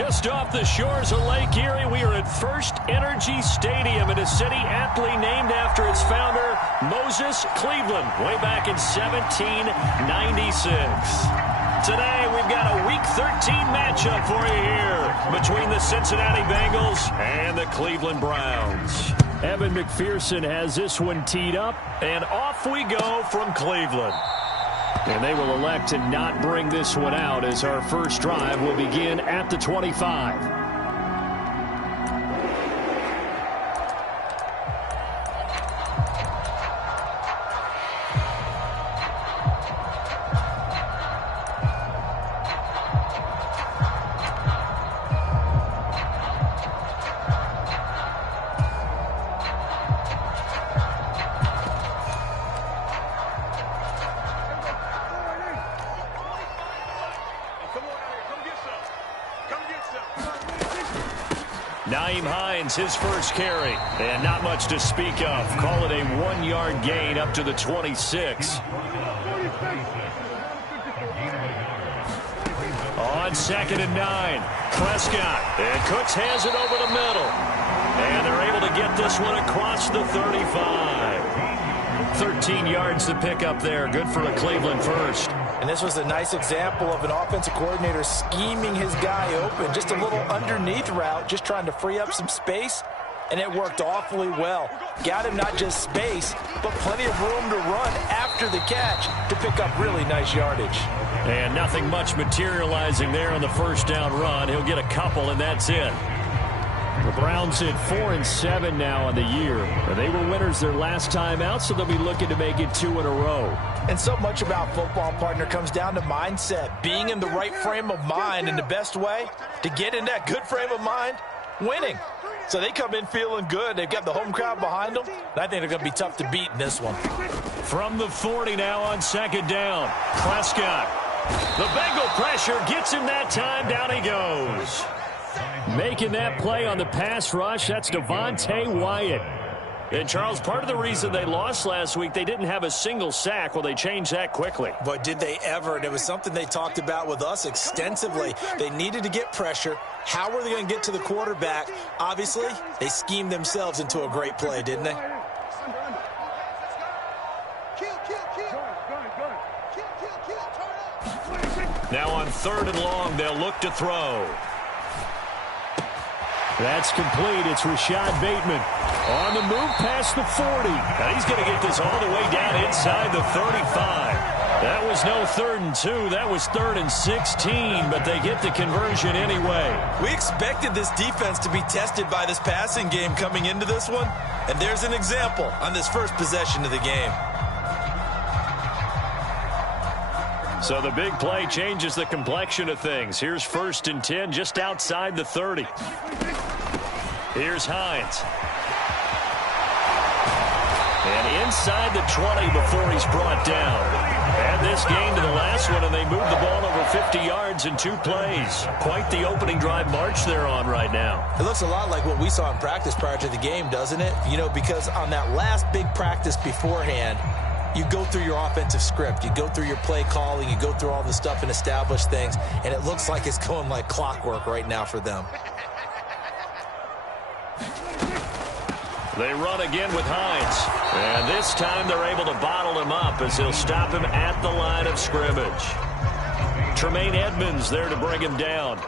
Just off the shores of Lake Erie, we are at First Energy Stadium in a city aptly named after its founder, Moses Cleveland, way back in 1796. Today, we've got a Week 13 matchup for you here between the Cincinnati Bengals and the Cleveland Browns. Evan McPherson has this one teed up, and off we go from Cleveland. And they will elect to not bring this one out as our first drive will begin at the 25. Nyheim Hines, his first carry, and not much to speak of. Call it a 1-yard gain up to the 26. On 2nd and 9, Prescott, and Cooks has it over the middle. And they're able to get this one across the 35. 13 yards to pick up there. Good for a Cleveland first. And this was a nice example of an offensive coordinator scheming his guy open. Just a little underneath route, just trying to free up some space, and it worked awfully well. Got him not just space, but plenty of room to run after the catch to pick up really nice yardage. And nothing much materializing there on the first down run. He'll get a couple, and that's it. The Browns at 4-7 now on the year. They were winners their last time out, so they'll be looking to make it 2 in a row. And so much about football, partner, comes down to mindset. Being in the right frame of mind, and the best way to get in that good frame of mind, winning. So they come in feeling good. They've got the home crowd behind them. I think they're going to be tough to beat in this one. From the 40 now on 2nd down, Prescott. The Bengal pressure gets him that time. Down he goes. Making that play on the pass rush, that's Devontae Wyatt. And, Charles, part of the reason they lost last week, they didn't have a single sack. Well, they changed that quickly. But did they ever? And it was something they talked about with us extensively. They needed to get pressure. How were they going to get to the quarterback? Obviously, they schemed themselves into a great play, didn't they? Now on 3rd and long, they'll look to throw. That's complete. It's Rashad Bateman on the move past the 40. And he's going to get this all the way down inside the 35. That was no 3rd and 2. That was 3rd and 16, but they get the conversion anyway. We expected this defense to be tested by this passing game coming into this one, and there's an example on this first possession of the game. So the big play changes the complexion of things. Here's 1st and 10 just outside the 30. Here's Hines. And inside the 20 before he's brought down. Add this game to the last one, and they move the ball over 50 yards in 2 plays. Quite the opening drive march they're on right now. It looks a lot like what we saw in practice prior to the game, doesn't it? You know, because on that last big practice beforehand, you go through your offensive script. You go through your play calling. You go through all the stuff and establish things. And it looks like it's going like clockwork right now for them. They run again with Hines. And this time they're able to bottle him up as he'll stop him at the line of scrimmage. Tremaine Edmonds there to bring him down.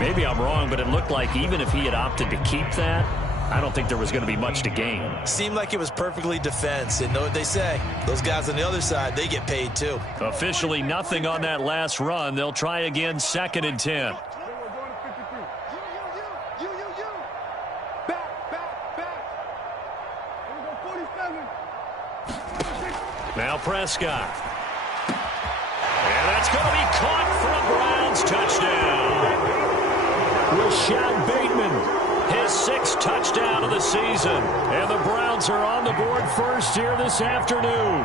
Maybe I'm wrong, but it looked like even if he had opted to keep that, I don't think there was going to be much to gain. Seemed like it was perfectly defense. And know what they say? Those guys on the other side, they get paid too. Officially nothing on that last run. They'll try again 2nd and 10. Now Prescott. And that's going to be caught for a Browns touchdown. Rashad Bateman, his 6th touchdown of the season. And the Browns are on the board first here this afternoon.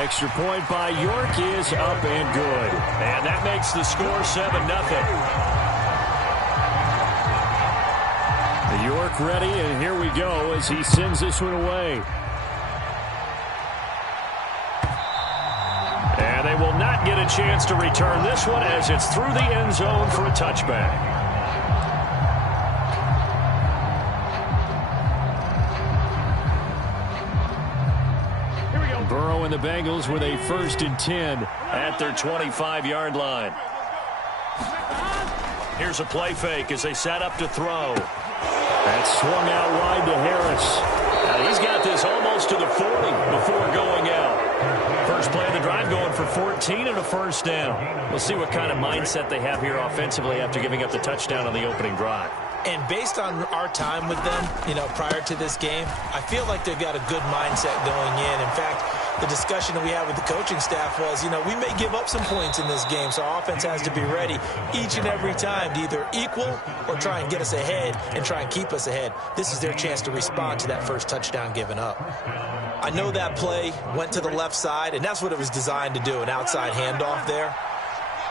Extra point by York is up and good. And that makes the score 7-0. York ready, and here we go as he sends this one away. And they will not not get a chance to return this one as it's through the end zone for a touchback. Burrow and the Bengals with a 1st and 10 at their 25-yard line. Here's a play fake as they set up to throw. That's swung out wide to Harris. Now he's got this almost to the 40 before going out. First play of the drive going for 14 and a 1st down. We'll see what kind of mindset they have here offensively after giving up the touchdown on the opening drive. And based on our time with them, prior to this game, I feel like they've got a good mindset going in. In fact, the discussion that we had with the coaching staff was, we may give up some points in this game, so our offense has to be ready each and every time to either equal or try and get us ahead and try and keep us ahead. This is their chance to respond to that first touchdown given up. I know that play went to the left side, and that's what it was designed to do, an outside handoff there.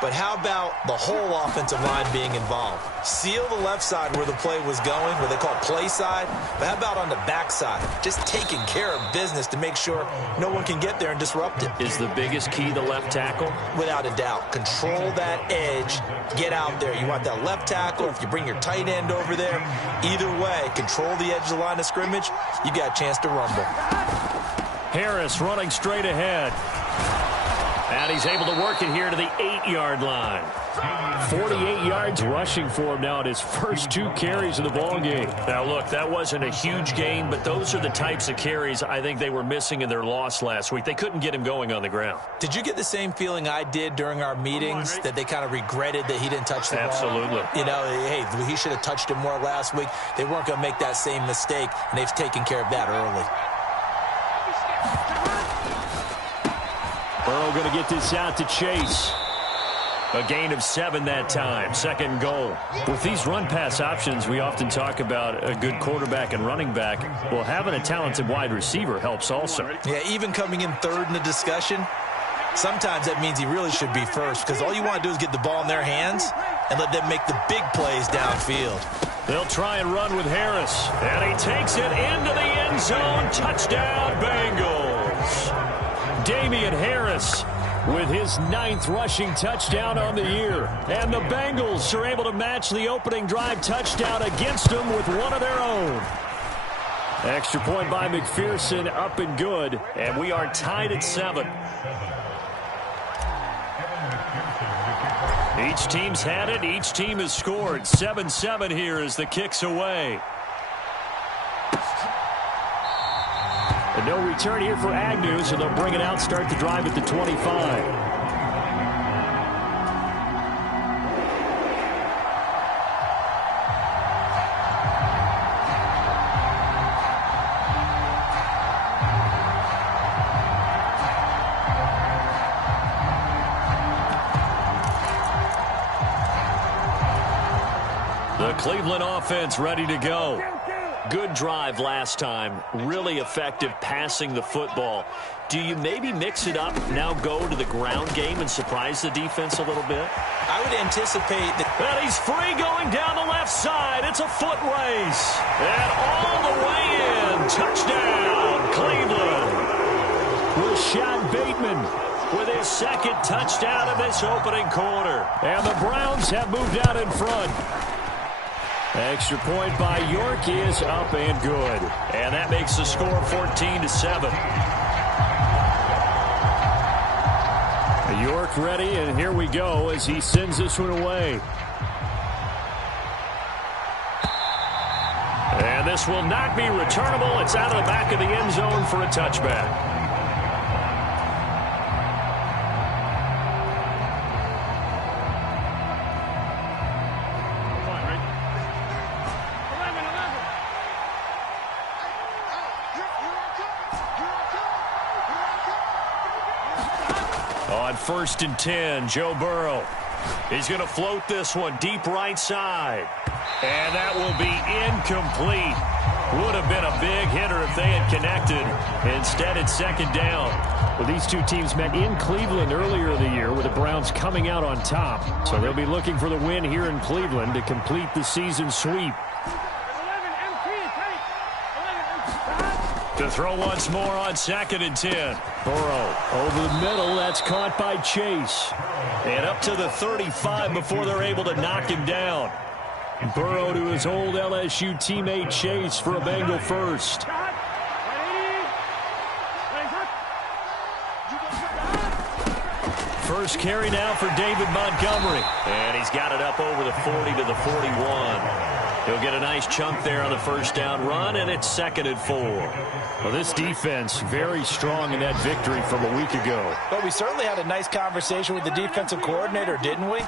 But how about the whole offensive line being involved? Seal the left side where the play was going, where they call play side. But how about on the back side? Just taking care of business to make sure no one can get there and disrupt it. Is the biggest key the left tackle? Without a doubt. Control that edge. Get out there. You want that left tackle. If you bring your tight end over there, either way, control the edge of the line of scrimmage. You got a chance to rumble. Harris running straight ahead. And he's able to work it here to the 8-yard line. 48 yards rushing for him now at his first 2 carries of the ball game. Now, look, that wasn't a huge gain, but those are the types of carries I think they were missing in their loss last week. They couldn't get him going on the ground. Did you get the same feeling I did during our meetings, that they kind of regretted that he didn't touch the ball? Absolutely. Hey, he should have touched it more last week. They weren't going to make that same mistake, and they've taken care of that early. Burrow going to get this out to Chase. A gain of 7 that time. 2nd goal. With these run-pass options, we often talk about a good quarterback and running back. Well, having a talented wide receiver helps also. Yeah, even coming in 3rd in the discussion, sometimes that means he really should be 1st, because all you want to do is get the ball in their hands and let them make the big plays downfield. They'll try and run with Harris. And he takes it into the end zone. Touchdown, Bengals. Damian Harris with his 9th rushing touchdown on the year. And the Bengals are able to match the opening drive touchdown against them with one of their own. Extra point by McPherson, up and good. And we are tied at 7. Each team's had it. Each team has scored. 7-7 here as the kick's away. And no return here for Agnew, so they'll bring it out, start the drive at the 25. The Cleveland offense ready to go. Good drive last time. Really effective passing the football. Do you maybe mix it up, now go to the ground game and surprise the defense a little bit? I would anticipate that. And he's free going down the left side. It's a foot race. And all the way in. Touchdown, Cleveland. Rashad Bateman with his 2nd touchdown of this opening quarter. And the Browns have moved out in front. Extra point by York is up and good. And that makes the score 14-7. York ready, and here we go as he sends this one away. And this will not be returnable. It's out of the back of the end zone for a touchback. On 1st and 10, Joe Burrow. He's going to float this one deep right side. And that will be incomplete. Would have been a big hitter if they had connected. Instead, it's 2nd down. Well, these two teams met in Cleveland earlier in the year with the Browns coming out on top. So they'll be looking for the win here in Cleveland to complete the season sweep. To throw once more on 2nd and 10. Burrow over the middle. That's caught by Chase. And up to the 35 before they're able to knock him down. Burrow to his old LSU teammate Chase for a Bengal first. First carry now for David Montgomery. And he's got it up over the 40 to the 41. He'll get a nice chunk there on the first down run, and it's 2nd and 4. Well, this defense very strong in that victory from a week ago. But we certainly had a nice conversation with the defensive coordinator, didn't we?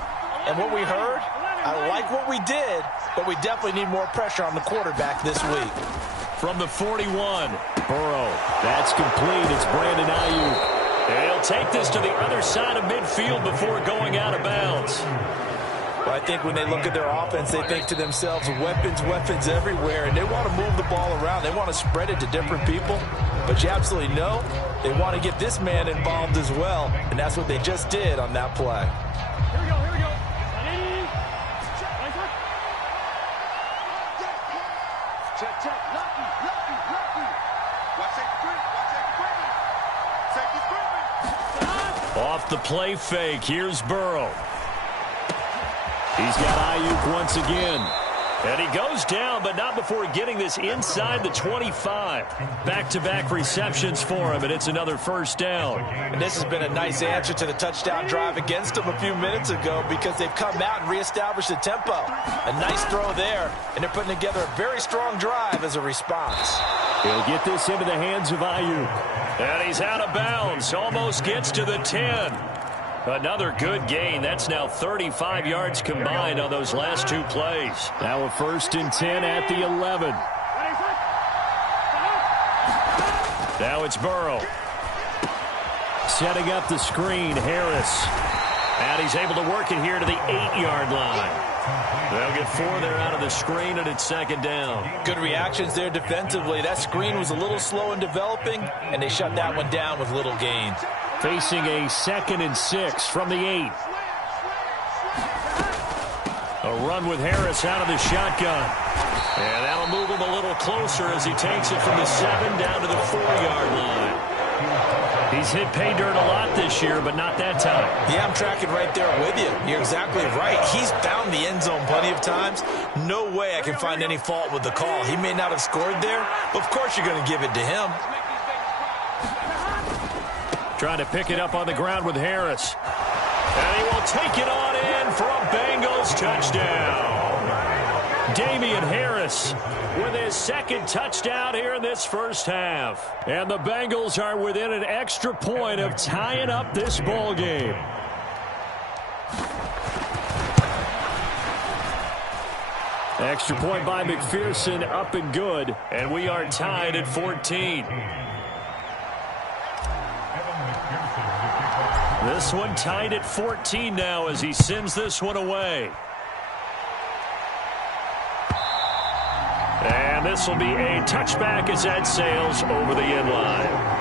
And what we heard, I like what we did, but we definitely need more pressure on the quarterback this week. From the 41, Burrow. That's complete. It's Brandon Ayuk. And he'll take this to the other side of midfield before going out of bounds. Well, I think when they look at their offense, they think to themselves, weapons, weapons everywhere, and they want to move the ball around. They want to spread it to different people. But you absolutely know they want to get this man involved as well, and that's what they just did on that play. Here we go, here we go. Check. Lucky. Watch safety creeping. Off the play fake, here's Burrow. He's got Ayuk once again. And he goes down, but not before getting this inside the 25. Back-to-back receptions for him, and it's another first down. And this has been a nice answer to the touchdown drive against them a few minutes ago because they've come out and reestablished the tempo. A nice throw there, and they're putting together a very strong drive as a response. He'll get this into the hands of Ayuk. And he's out of bounds, almost gets to the 10. Another good gain. That's now 35 yards combined on those last two plays. Now a 1st and 10 at the 11. Now it's Burrow. Setting up the screen, Harris. And he's able to work it here to the 8-yard line. They'll get 4 there out of the screen, and it's 2nd down. Good reactions there defensively. That screen was a little slow in developing, and they shut that one down with little gain. Facing a 2nd and 6 from the 8. A run with Harris out of the shotgun. And that'll move him a little closer as he takes it from the 7 down to the 4-yard line. He's hit pay dirt a lot this year, but not that time. Yeah, I'm tracking right there with you. You're exactly right. He's found the end zone plenty of times. No way I can find any fault with the call. He may not have scored there, but of course you're going to give it to him. Trying to pick it up on the ground with Harris. And he will take it on in for a Bengals touchdown. Damian Harris with his 2nd touchdown here in this first half. And the Bengals are within an extra point of tying up this ball game. Extra point by McPherson, up and good. And we are tied at 14. This one tied at 14 now as he sends this one away. And this will be a touchback as that sails over the end line.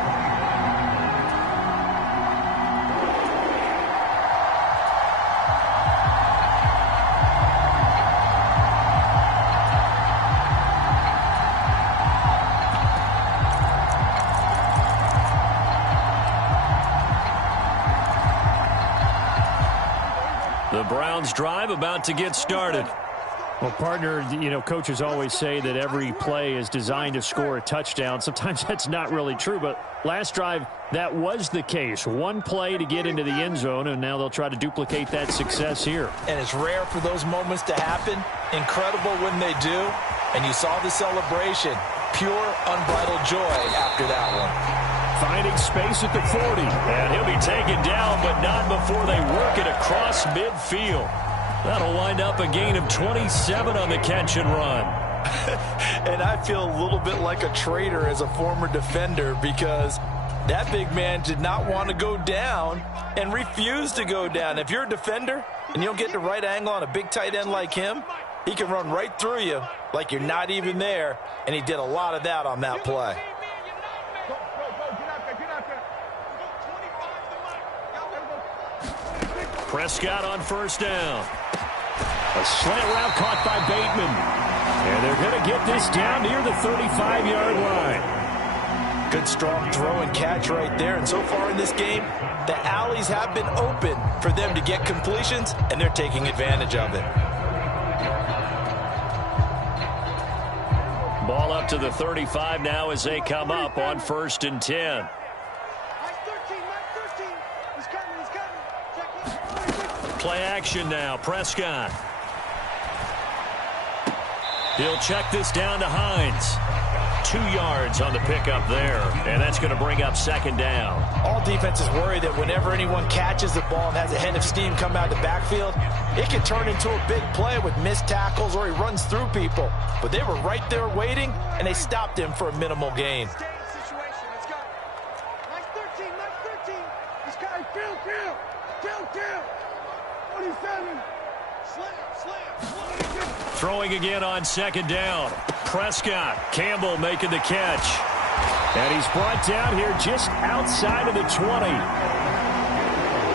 The Browns drive about to get started. Well, partner, coaches always say that every play is designed to score a touchdown. Sometimes that's not really true, but last drive, that was the case. One play to get into the end zone, and now they'll try to duplicate that success here. And it's rare for those moments to happen. Incredible when they do. And you saw the celebration. Pure, unbridled joy after that one. Finding space at the 40. And he'll be taken down, but not before they work it across midfield. That'll wind up a gain of 27 on the catch and run. And I feel a little bit like a traitor as a former defender because that big man did not want to go down and refused to go down. If you're a defender and you don't get the right angle on a big tight end like him, he can run right through you like you're not even there, and he did a lot of that on that play. Prescott on first down. A slant route caught by Bateman. And they're going to get this down near the 35-yard line. Good strong throw and catch right there. And so far in this game, the alleys have been open for them to get completions, and they're taking advantage of it. Ball up to the 35 now as they come up on 1st and 10. Play action now. Prescott. He'll check this down to Hines. 2 yards on the pickup there, and that's going to bring up 2nd down. All defenses worry that whenever anyone catches the ball and has a head of steam come out of the backfield, it can turn into a big play with missed tackles or he runs through people. But they were right there waiting, and they stopped him for a minimal gain. Throwing again on 2nd down. Prescott. Campbell making the catch. And he's brought down here just outside of the 20.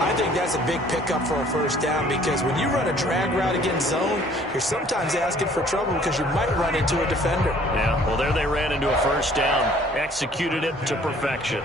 I think that's a big pickup for a 1st down because when you run a drag route against zone, you're sometimes asking for trouble because you might run into a defender. Yeah, well, there they ran into a 1st down. Executed it to perfection.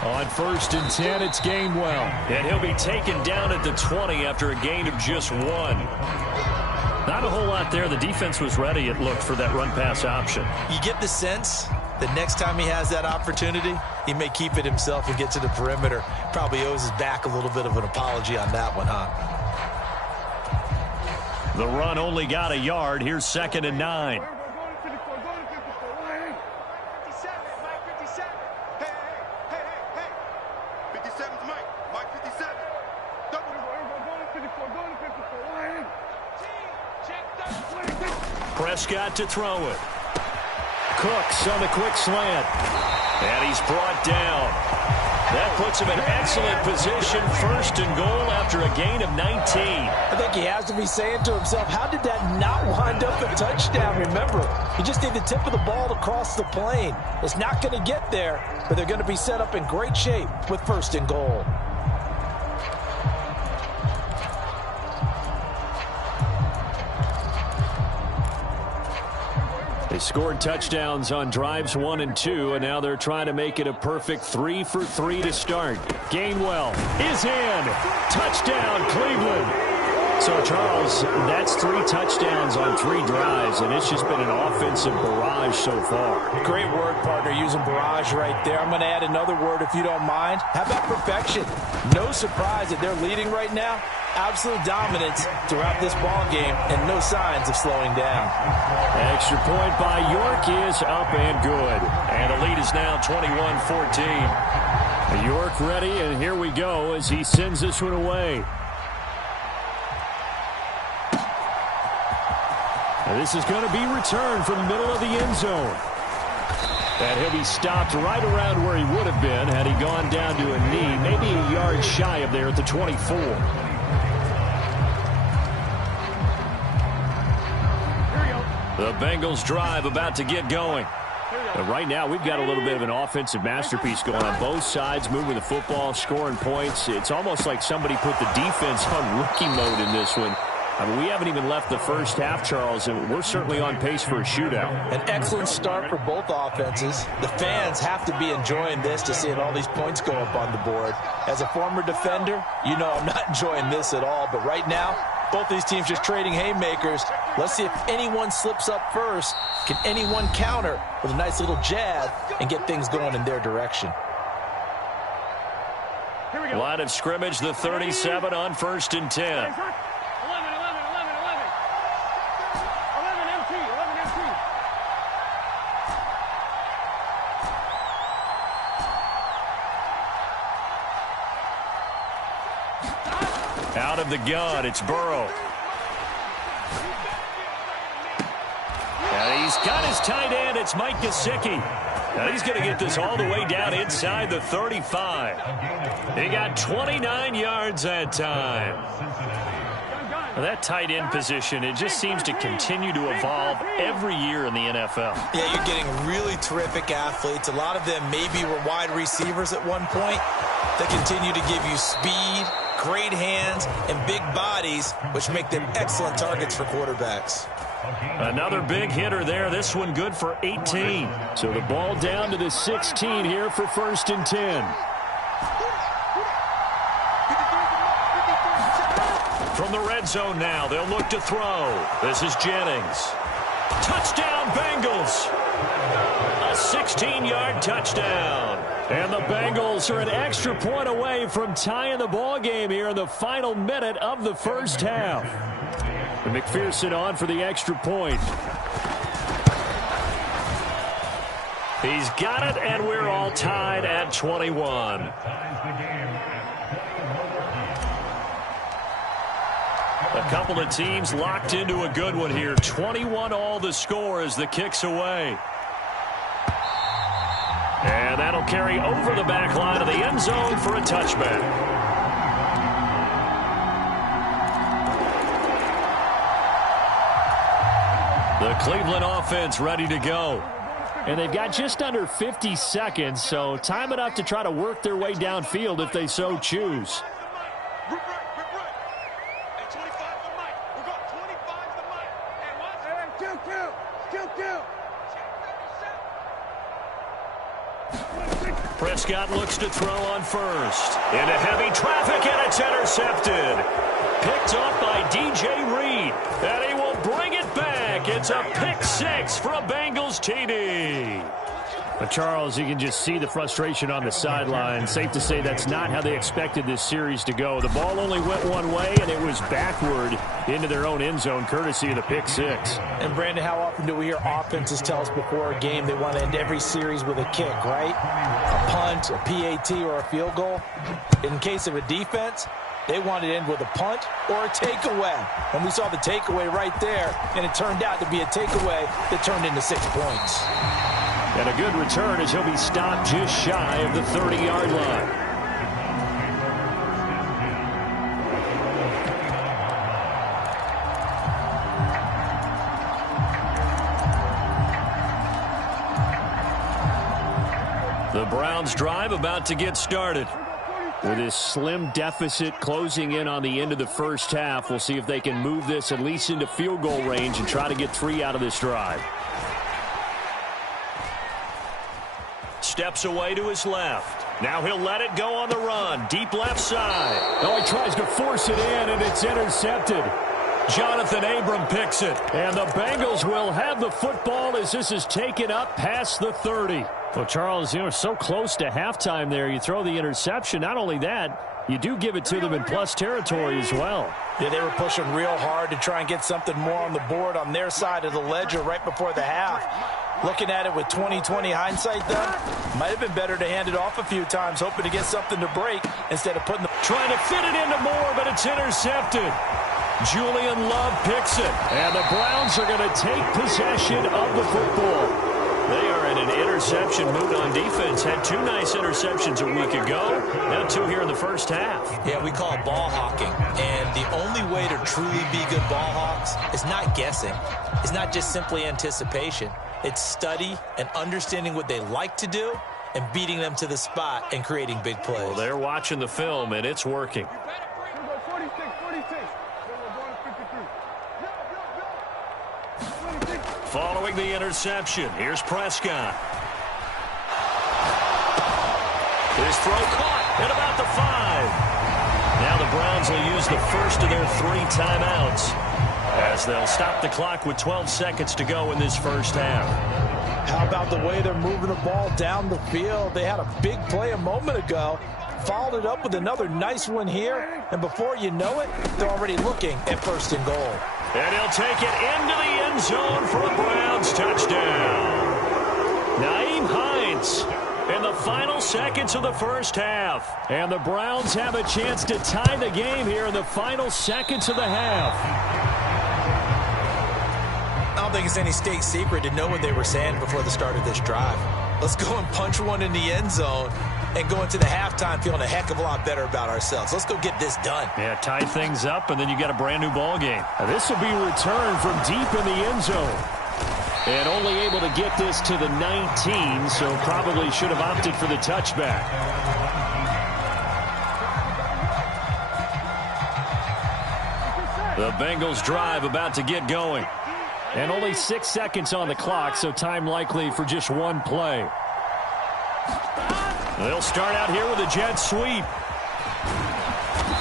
On 1st and 10, it's Gainwell. And he'll be taken down at the 20 after a gain of just 1. Not a whole lot there. The defense was ready, it looked, for that run-pass option. You get the sense that next time he has that opportunity, he may keep it himself and get to the perimeter. Probably owes his back a little bit of an apology on that one, huh? The run only got a yard. Here's 2nd and 9. Prescott to throw it. Cooks on the quick slant. And he's brought down. That puts him in excellent position. 1st and goal after a gain of 19. I think he has to be saying to himself, how did that not wind up a touchdown? Remember, you just need the tip of the ball to cross the plane. It's not going to get there, but they're going to be set up in great shape with 1st and goal. They scored touchdowns on drives 1 and 2, and now they're trying to make it a perfect 3 for 3 to start. Gainwell is in. Touchdown, Cleveland. So, Charles, that's 3 touchdowns on 3 drives, and it's just been an offensive barrage so far. Great word, partner, using barrage right there. I'm going to add another word if you don't mind. How about perfection? No surprise that they're leading right now. Absolute dominance throughout this ball game and no signs of slowing down. Extra point by York is up and good. And the lead is now 21-14. York ready, and here we go as he sends this one away. And this is going to be returned from the middle of the end zone. And he'll be stopped right around where he would have been had he gone down to a knee, maybe a yard shy of there at the 24. The Bengals drive about to get going. But right now, we've got a little bit of an offensive masterpiece going on both sides, moving the football, scoring points. It's almost like somebody put the defense on rookie mode in this one. I mean, we haven't even left the 1st half, Charles, and we're certainly on pace for a shootout. An excellent start for both offenses. The fans have to be enjoying this to seeing all these points go up on the board. As a former defender, you know I'm not enjoying this at all. But right now, both these teams just trading haymakers. Let's see if anyone slips up first. Can anyone counter with a nice little jab and get things going in their direction? Line of scrimmage, the 37 on 1st and 10. Out of the gun, it's Burrow. And he's got his tight end. It's Mike Gesicki. Now he's going to get this all the way down inside the 35. He got 29 yards that time. Well, that tight end position, it just seems to continue to evolve every year in the NFL. Yeah, you're getting really terrific athletes. A lot of them maybe were wide receivers at one point that continue to give you speed great hands and big bodies, which make them excellent targets for quarterbacks. Another big hitter there. This one good for 18. So the ball down to the 16 here for 1st and 10. From the red zone now, they'll look to throw. This is Jennings. Touchdown, Bengals. A 16-yard touchdown. And the Bengals are an extra point away from tying the ball game here in the final minute of the first half. And McPherson on for the extra point. He's got it, and we're all tied at 21. A couple of teams locked into a good one here. 21 all the score as the kick's away. And that'll carry over the back line of the end zone for a touchback. The Cleveland offense ready to go. And they've got just under 50 seconds, so time enough to try to work their way downfield if they so choose. Prescott looks to throw on first. Into heavy traffic, and it's intercepted. Picked off by DJ Reed. And he will bring it back. It's a pick six for a Bengals TD. But Charles, you can just see the frustration on the sideline. Safe to say that's not how they expected this series to go. The ball only went one way, and it was backward into their own end zone, courtesy of the pick six. And, Brandon, how often do we hear offenses tell us before a game they want to end every series with a kick, right? A punt, a PAT, or a field goal. In case of a defense, they wanted to end with a punt or a takeaway. And we saw the takeaway right there, and it turned out to be a takeaway that turned into 6 points. And a good return as he'll be stopped just shy of the 30-yard line. The Browns drive about to get started. With this slim deficit closing in on the end of the first half, we'll see if they can move this at least into field goal range and try to get 3 out of this drive. Steps away to his left. Now he'll let it go on the run. Deep left side. Oh, he tries to force it in, and it's intercepted. Jonathan Abram picks it. And the Bengals will have the football as this is taken up past the 30. Well, Charles, you know, so close to halftime there. You throw the interception. Not only that, you do give it to them in plus territory as well. Yeah, they were pushing real hard to try and get something more on the board on their side of the ledger right before the half. Looking at it with 20/20 hindsight, though, might have been better to hand it off a few times, hoping to get something to break instead of putting the... Trying to fit it into Moore, but it's intercepted. Julian Love picks it, and the Browns are going to take possession of the football. They are in an interception mood on defense. Had 2 nice interceptions a week ago. Now 2 here in the first half. Yeah, we call it ball hawking. And the only way to truly be good ball hawks is not guessing. It's not just simply anticipation. It's study and understanding what they like to do and beating them to the spot and creating big plays. Well, they're watching the film, and it's working. Following the interception, here's Prescott. His throw caught at about the 5. Now the Browns will use the first of their 3 timeouts as they'll stop the clock with 12 seconds to go in this first half. How about the way they're moving the ball down the field? They had a big play a moment ago, followed it up with another nice one here, and before you know it, they're already looking at 1st and goal. And he'll take it into the end zone for a Browns touchdown. Nyheim Hines in the final seconds of the first half. And the Browns have a chance to tie the game here in the final seconds of the half. I don't think it's any state secret to know what they were saying before the start of this drive. Let's go and punch one in the end zone and go into the halftime feeling a heck of a lot better about ourselves. Let's go get this done. Yeah, tie things up, and then you got a brand-new ball game. Now, this will be returned from deep in the end zone. And only able to get this to the 19, so probably should have opted for the touchback. The Bengals drive about to get going. And only 6 seconds on the clock, so time likely for just one play. They'll start out here with a jet sweep.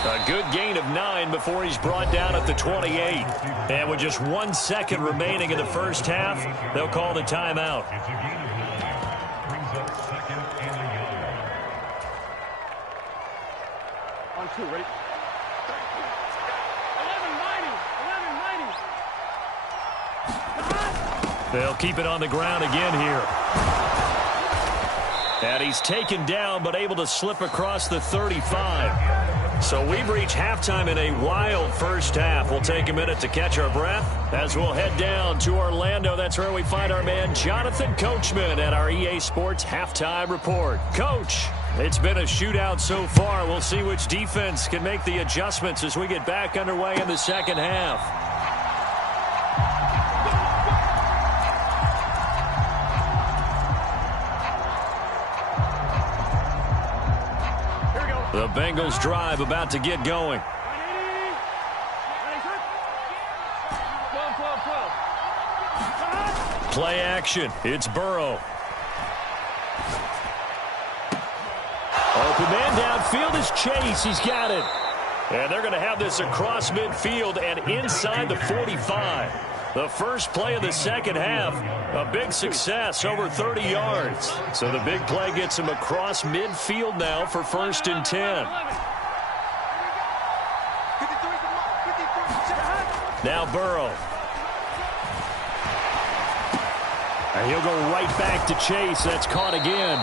A good gain of 9 before he's brought down at the 28. And with just 1 second remaining in the first half, they'll call the timeout. On 2, ready? 11-90. They'll keep it on the ground again here. And he's taken down but able to slip across the 35. So we've reached halftime in a wild first half. We'll take a minute to catch our breath as we'll head down to Orlando. That's where we find our man Jonathan Coachman at our EA Sports Halftime Report. Coach, it's been a shootout so far. We'll see which defense can make the adjustments as we get back underway in the second half. The Bengals drive about to get going. Play action. It's Burrow. Open man downfield is Chase. He's got it. And they're going to have this across midfield and inside the 45. The first play of the second half, a big success, over 30 yards. So the big play gets him across midfield now for 1st and 10. Now Burrow. And he'll go right back to Chase. That's caught again.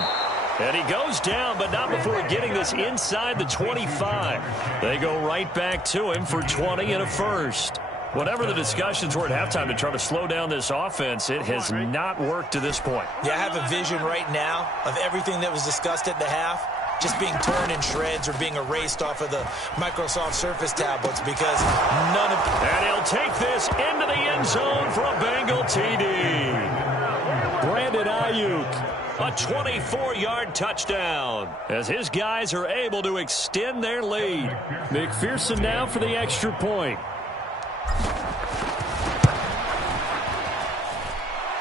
And he goes down, but not before getting this inside the 25. They go right back to him for 20 and a first. Whatever the discussions were at halftime to try to slow down this offense, it has not worked to this point. Yeah, I have a vision right now of everything that was discussed at the half just being torn in shreds or being erased off of the Microsoft Surface tablets because none of... And he'll take this into the end zone for a Bengal TD. Brandon Ayuk. A 24-yard touchdown as his guys are able to extend their lead. McPherson now for the extra point.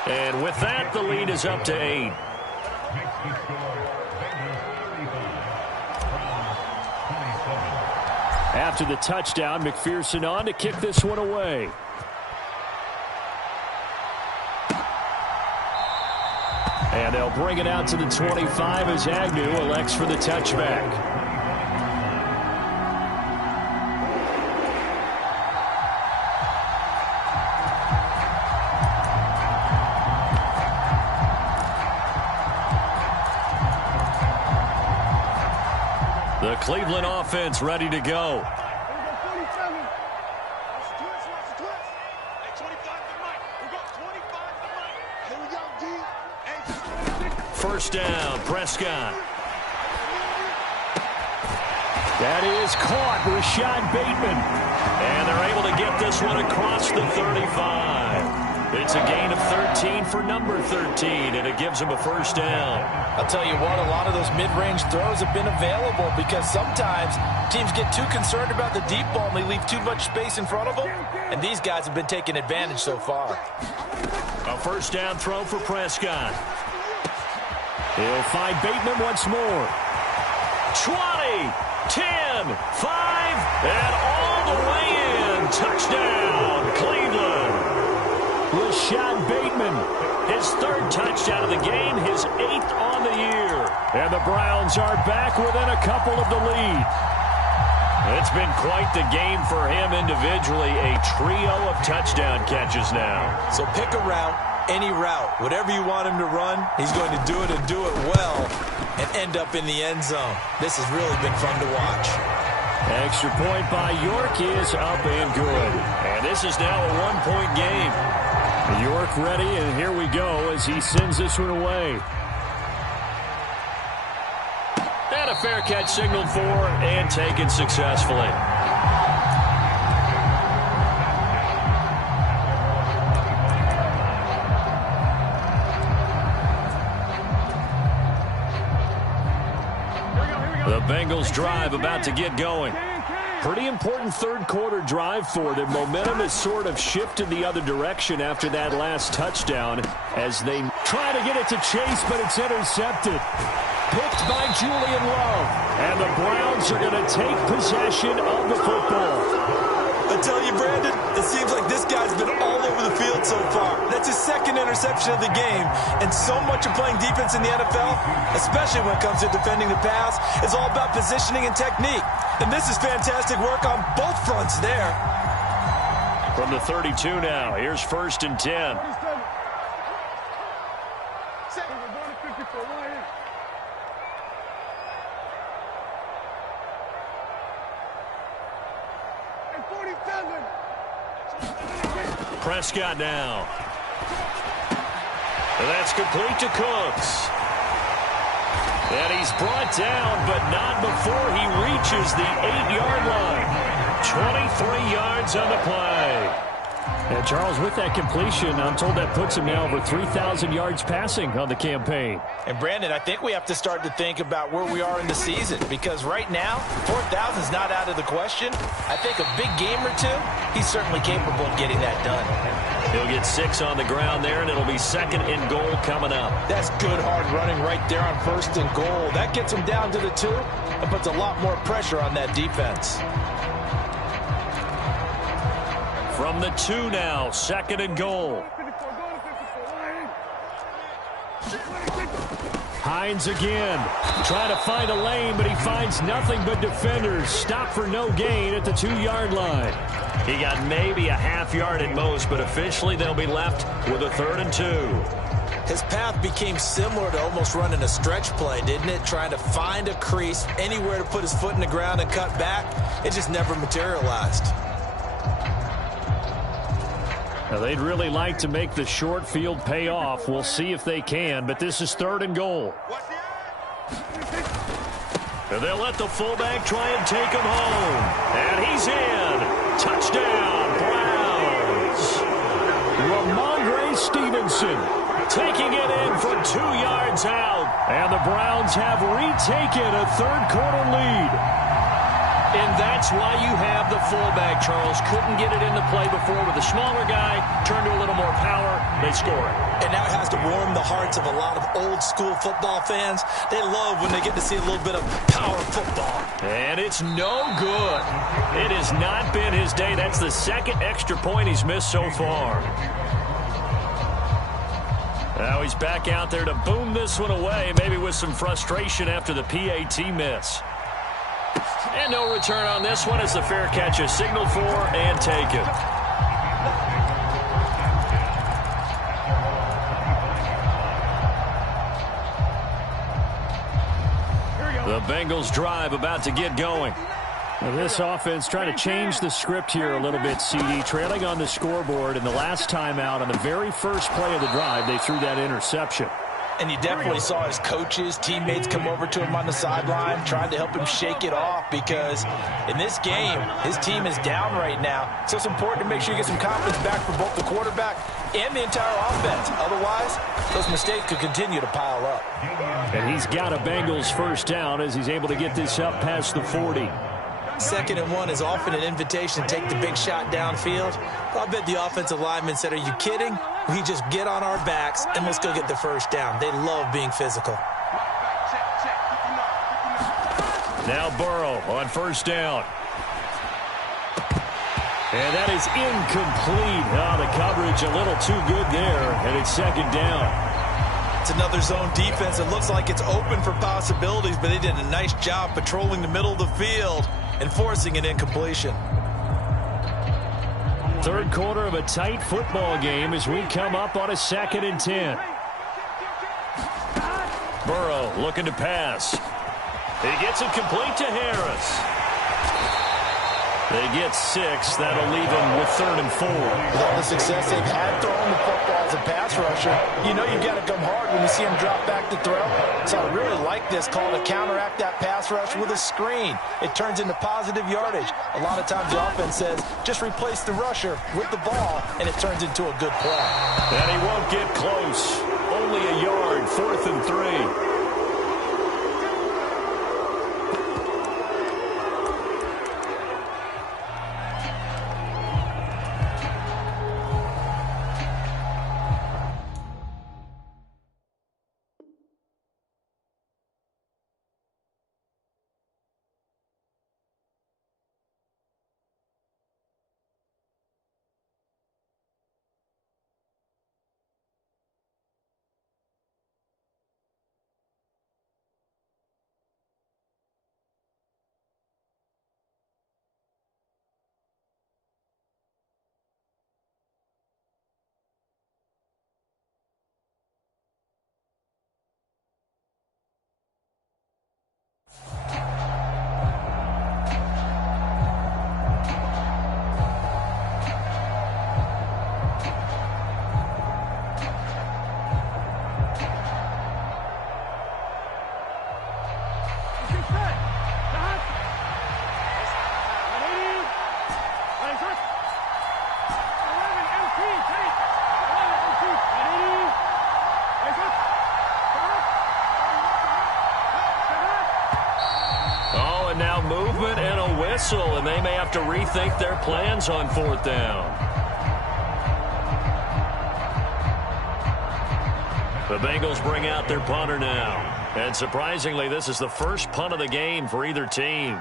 And with that, the lead is up to 8. After the touchdown, McPherson on to kick this one away. And they'll bring it out to the 25 as Agnew elects for the touchback. The Cleveland offense ready to go. First down, Prescott. That is caught, Rashad Bateman. And they're able to get this one across the 35. It's a gain of 13 for number 13, and it gives them a first down. I'll tell you what, a lot of those mid-range throws have been available because sometimes teams get too concerned about the deep ball and they leave too much space in front of them, and these guys have been taking advantage so far. A first down throw for Prescott. He'll find Bateman once more. 20, 10, 5, and all the way in. Touchdown, Cleveland. Rashad Bateman, his 3rd touchdown of the game, his 8th on the year. And the Browns are back within a couple of the lead. It's been quite the game for him individually, a trio of touchdown catches now. So pick a route, any route, whatever you want him to run, he's going to do it and do it well and end up in the end zone. This has really been fun to watch. Extra point by York is up and good. And this is now a 1-point game. York ready, and here we go as he sends this one away. And a fair catch signaled for and taken successfully. The Bengals drive about to get going. Pretty important third-quarter drive for them. Momentum has sort of shifted the other direction after that last touchdown as they try to get it to Chase, but it's intercepted. Picked by Julian Love. And the Browns are going to take possession of the football. I tell you, Brandon, it seems like this guy's been all over the field so far. That's his second interception of the game. And so much of playing defense in the NFL, especially when it comes to defending the pass, is all about positioning and technique. And this is fantastic work on both fronts there. From the 32 now, here's 1st and 10. Prescott now. And that's complete to Cooks. And he's brought down, but not before he reaches the 8-yard line. 23 yards on the play. And Charles, with that completion, I'm told that puts him now over 3,000 yards passing on the campaign. And Brandon, I think we have to start to think about where we are in the season, because right now, 4,000 is not out of the question. I think a big game or two, he's certainly capable of getting that done. He'll get 6 on the ground there, and it'll be 2nd and goal coming up. That's good hard running right there on 1st and goal. That gets him down to the 2 and puts a lot more pressure on that defense. From the 2 now, 2nd and goal. Hines again, trying to find a lane, but he finds nothing but defenders. Stop for no gain at the 2-yard line. He got maybe a half yard at most, but officially they'll be left with a 3rd and 2. His path became similar to almost running a stretch play, didn't it? Trying to find a crease, anywhere to put his foot in the ground and cut back. It just never materialized. Now, they'd really like to make the short field pay off. We'll see if they can, but this is 3rd and goal. And they'll let the fullback try and take him home. And he's in. Touchdown, Browns. Ramondre Stevenson taking it in from 2 yards out. And the Browns have retaken a third-quarter lead. And that's why you have the fullback, Charles. Couldn't get it in the play before with a smaller guy. Turned to a little more power. They score it. And now it has to warm the hearts of a lot of old-school football fans. They love when they get to see a little bit of power football. And it's no good. It has not been his day. That's the 2nd extra point he's missed so far. Now he's back out there to boom this one away, maybe with some frustration after the PAT miss. And no return on this one as the fair catch is signaled for and taken. The Bengals drive about to get going. Well, this offense trying to change the script here a little bit, CD. Trailing on the scoreboard, and the last time out on the very first play of the drive, they threw that interception. And you definitely saw his coaches, teammates come over to him on the sideline, trying to help him shake it off, because in this game, his team is down right now. So it's important to make sure you get some confidence back for both the quarterback and the entire offense. Otherwise, those mistakes could continue to pile up. And he's got a Bengals first down as he's able to get this up past the 40. 2nd and 1 is often an invitation to take the big shot downfield. I'll bet the offensive lineman said, "Are you kidding? We just get on our backs and let's go get the first down." They love being physical. Now Burrow on 1st down. And that is incomplete. Oh, the coverage a little too good there, and it's 2nd down. It's another zone defense. It looks like it's open for possibilities, but they did a nice job patrolling the middle of the field and forcing an incompletion. Third quarter of a tight football game as we come up on a 2nd and 10. Burrow looking to pass. He gets it complete to Harris. They get 6. That'll leave him with 3rd and 4. With all the success they've had throwing the football as a pass rusher, you know you've got to come hard when you see him drop back to throw. So I really like this call to counteract that pass rush with a screen. It turns into positive yardage. A lot of times the offense says, just replace the rusher with the ball, and it turns into a good play. And he won't get close. Only a yard, 4th and 3. whistle, and they may have to rethink their plans on 4th down. The Bengals bring out their punter now. And surprisingly, this is the first punt of the game for either team.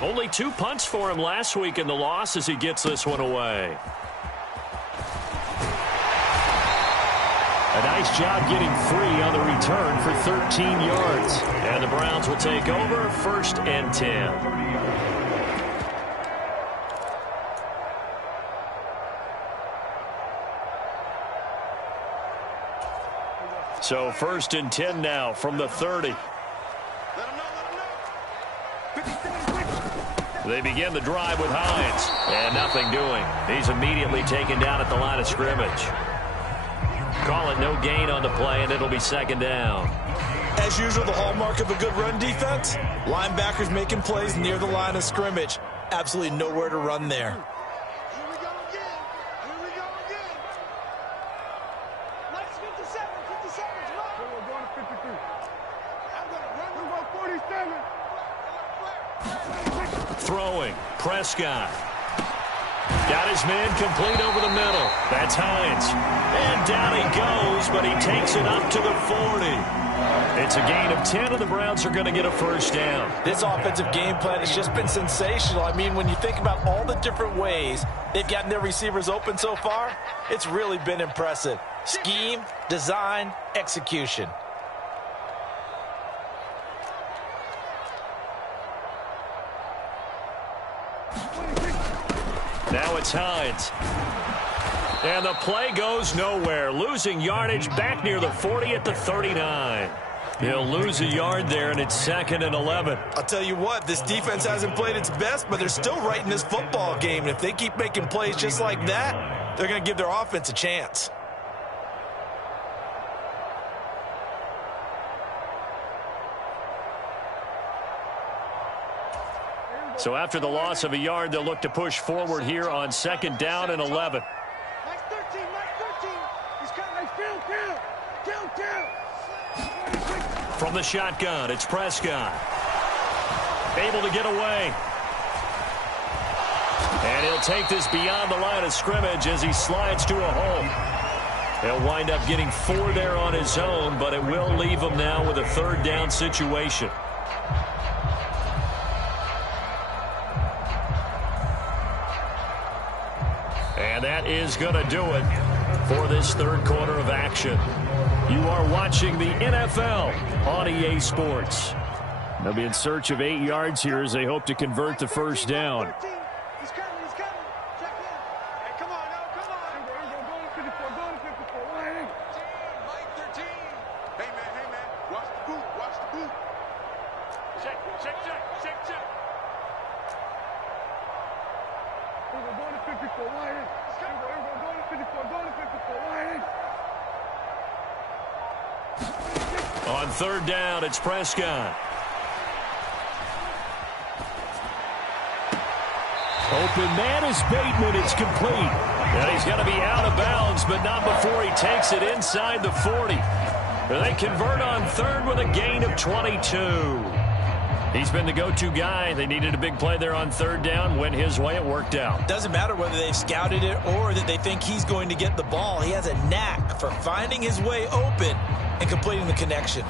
Only 2 punts for him last week in the loss as he gets this one away. A nice job getting free on the return for 13 yards. And the Browns will take over 1st and 10. So 1st and 10 now from the 30. They begin the drive with Hines. And nothing doing. He's immediately taken down at the line of scrimmage. Call it no gain on the play, and it'll be 2nd down. As usual, the hallmark of a good run defense, linebackers making plays near the line of scrimmage. Absolutely nowhere to run there. Here we go again. Here we go again. Nice 57. 57's right. We're going to 53. I'm going to run. We're going 47. Throwing. Prescott. Got his man complete over the middle. That's Hines. And down he goes, but he takes it up to the 40. It's a gain of 10, and the Browns are going to get a 1st down. This offensive game plan has just been sensational. I mean, when you think about all the different ways they've gotten their receivers open so far, it's really been impressive. Scheme, design, execution. Now it's Hines. And the play goes nowhere. Losing yardage back near the 40 at the 39. He'll lose a yard there, and it's 2nd and 11. I'll tell you what, this defense hasn't played its best, but they're still right in this football game. And if they keep making plays just like that, they're going to give their offense a chance. So after the loss of a yard, they'll look to push forward here on 2nd down and 11. Nice 13. Nice 13. He's got nice kill. From the shotgun, it's Prescott. Able to get away. And he'll take this beyond the line of scrimmage as he slides to a hole. He'll wind up getting 4 there on his own, but it will leave him now with a 3rd down situation. And that is going to do it for this 3rd quarter of action. You are watching the NFL on EA Sports. They'll be in search of 8 yards here as they hope to convert the 1st down. He's coming. Check in. Hey, come on now. Come on. Go to 54. Go to 54. Mike 13. Hey, man. Watch the boot. Check. We're going to 54. Wide in. Go to 54. Go to 54. Wide in. On 3rd down, it's Prescott. Open man is Bateman. It's complete. And he's going to be out of bounds, but not before he takes it inside the 40. They convert on 3rd with a gain of 22. He's been the go-to guy. They needed a big play there on 3rd down. Went his way. It worked out. Doesn't matter whether they've scouted it or that they think he's going to get the ball. He has a knack for finding his way open and completing the connection.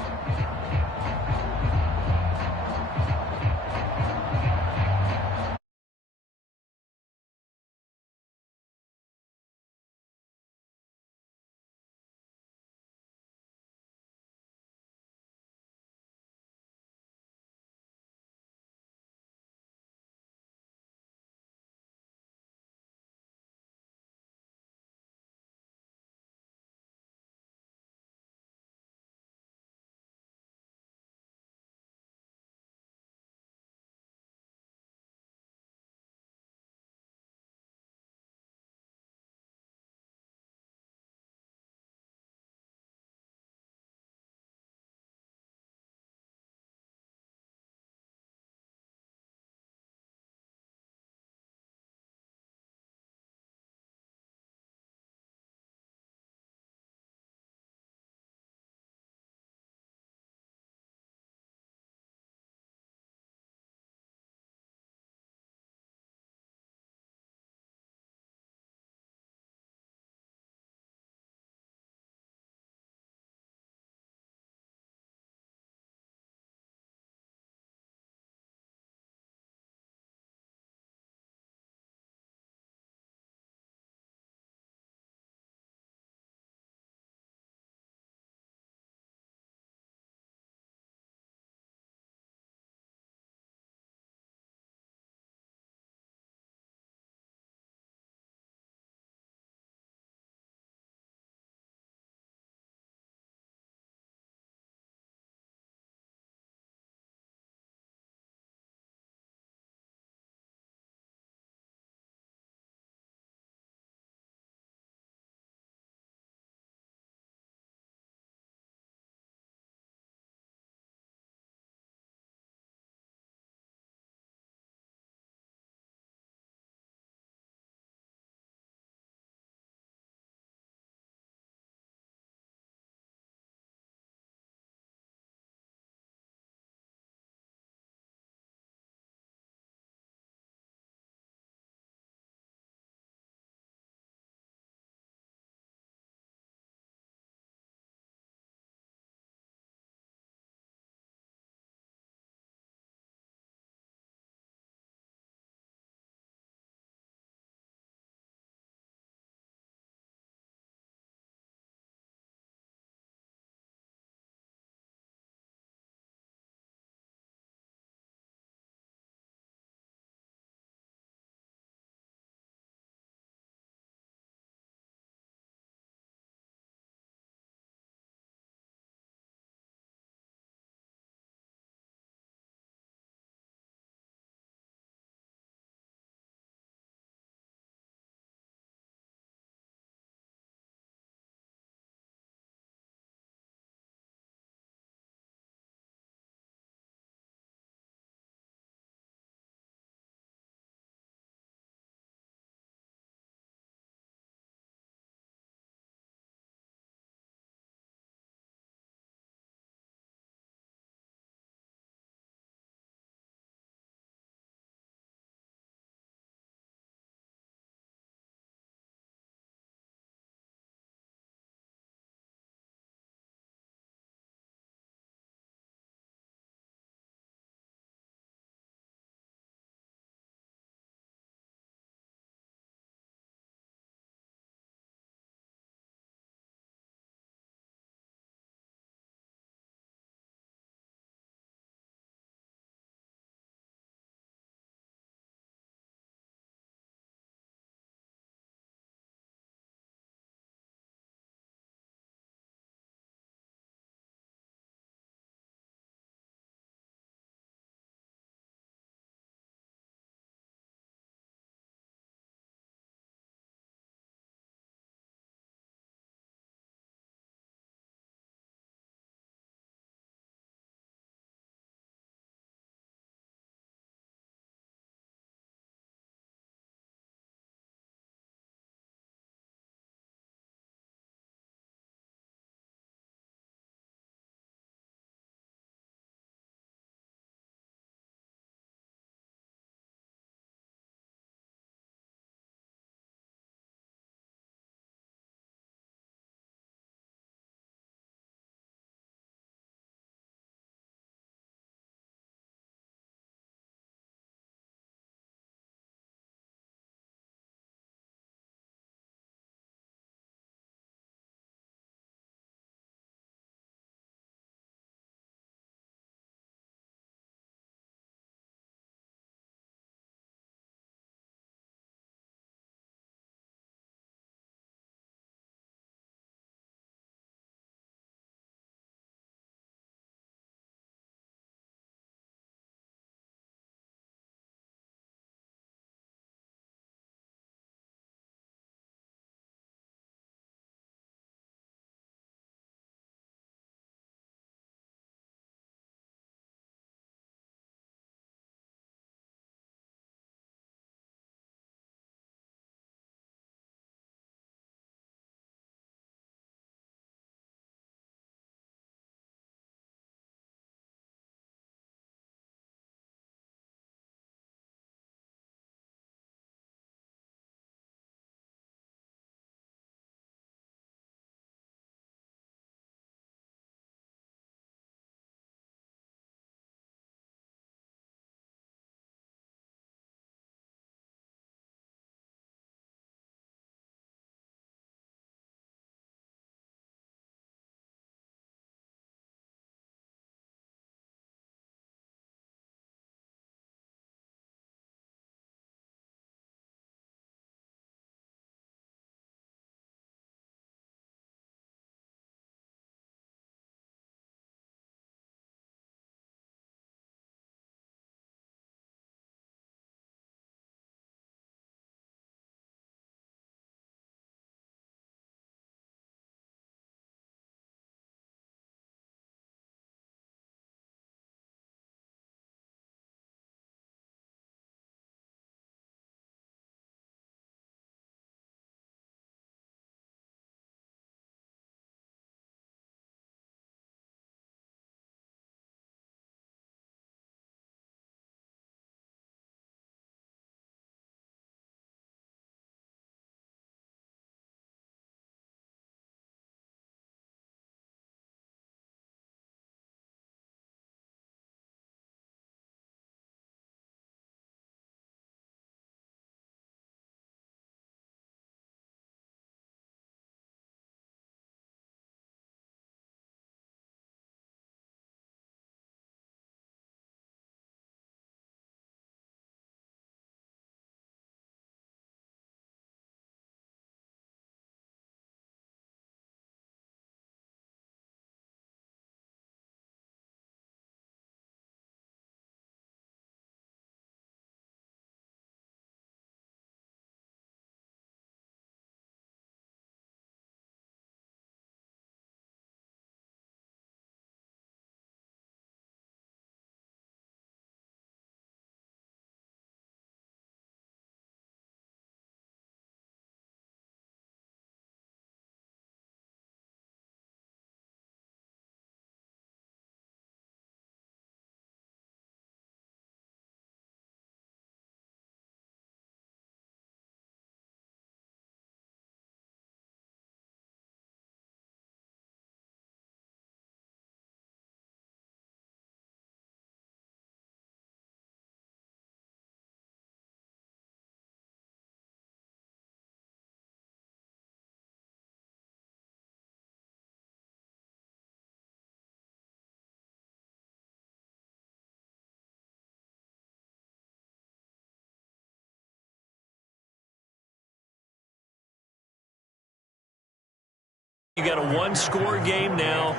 You got a one-score game now.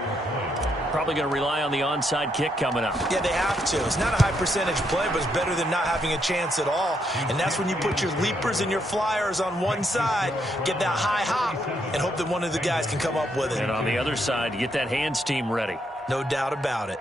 Probably going to rely on the onside kick coming up. Yeah, they have to. It's not a high-percentage play, but it's better than not having a chance at all. And that's when you put your leapers and your flyers on one side, get that high hop, and hope that one of the guys can come up with it. And on the other side, you get that hands team ready. No doubt about it.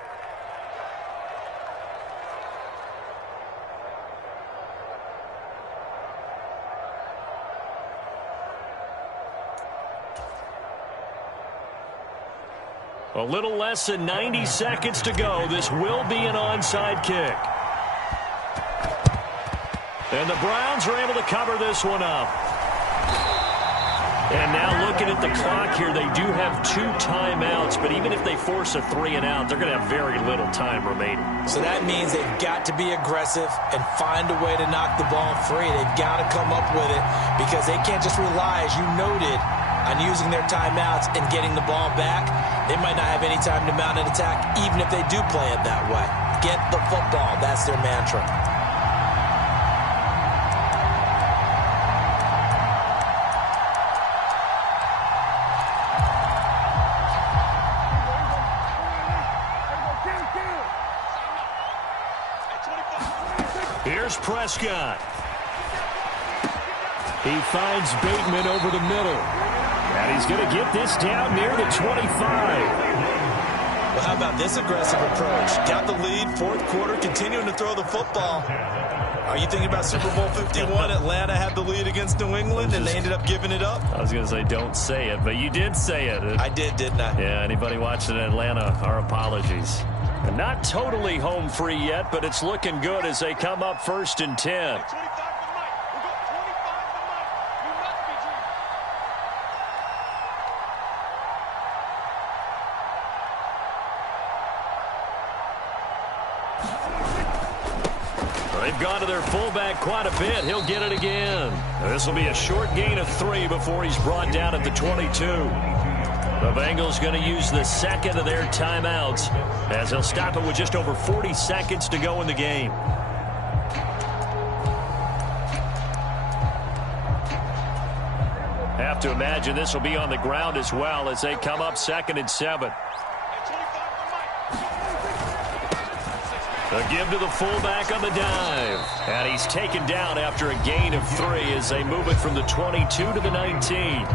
A little less than 90 seconds to go. This will be an onside kick. And the Browns are able to cover this one up. And now looking at the clock here, they do have 2 timeouts, but even if they force a 3-and-out, they're going to have very little time remaining. So that means they've got to be aggressive and find a way to knock the ball free. They've got to come up with it because they can't just rely, as you noted, on using their timeouts and getting the ball back. They might not have any time to mount an attack, even if they do play it that way. Get the football. That's their mantra. Here's Prescott. He finds Bateman over the middle. And he's going to get this down near the 25. Well, how about this aggressive approach? Got the lead, fourth quarter, continuing to throw the football. Are you thinking about Super Bowl 51? Atlanta had the lead against New England, and they ended up giving it up? I was going to say don't say it, but you did say it. I did, didn't I? Yeah, anybody watching Atlanta, our apologies. And not totally home free yet, but it's looking good as they come up 1st and 10. They've gone to their fullback quite a bit. He'll get it again. This will be a short gain of 3 before he's brought down at the 22. The Bengals going to use the second of their timeouts as they'll stop it with just over 40 seconds to go in the game. Have to imagine this will be on the ground as well as they come up 2nd and 7. A give to the fullback on the dive. And he's taken down after a gain of 3 as they move it from the 22 to the 19.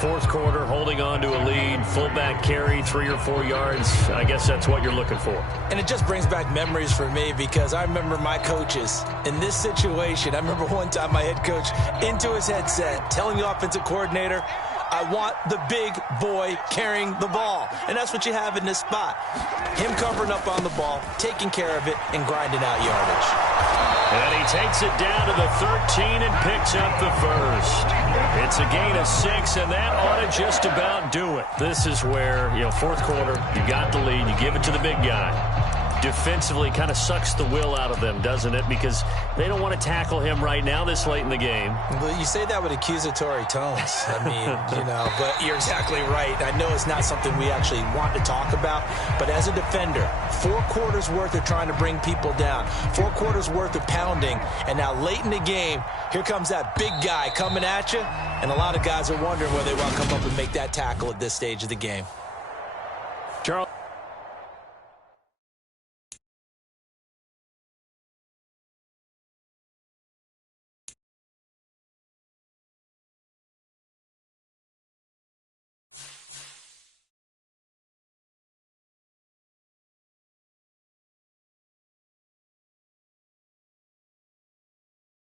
Fourth quarter, holding on to a lead. Fullback carry, 3 or 4 yards. I guess that's what you're looking for. And it just brings back memories for me because I remember my coaches in this situation. I remember one time my head coach into his headset telling the offensive coordinator, I want the big boy carrying the ball. And that's what you have in this spot. Him covering up on the ball, taking care of it, and grinding out yardage. And he takes it down to the 13 and picks up the first. It's a gain of 6, and that ought to just about do it. This is where, fourth quarter, you got the lead, you give it to the big guy. Defensively kind of sucks the will out of them, doesn't it? Because they don't want to tackle him right now this late in the game. Well, you say that with accusatory tones. I mean, but you're exactly right. I know it's not something we actually want to talk about, but as a defender, 4 quarters worth of trying to bring people down, 4 quarters worth of pounding, and now late in the game, here comes that big guy coming at you, and a lot of guys are wondering whether they want to come up and make that tackle at this stage of the game.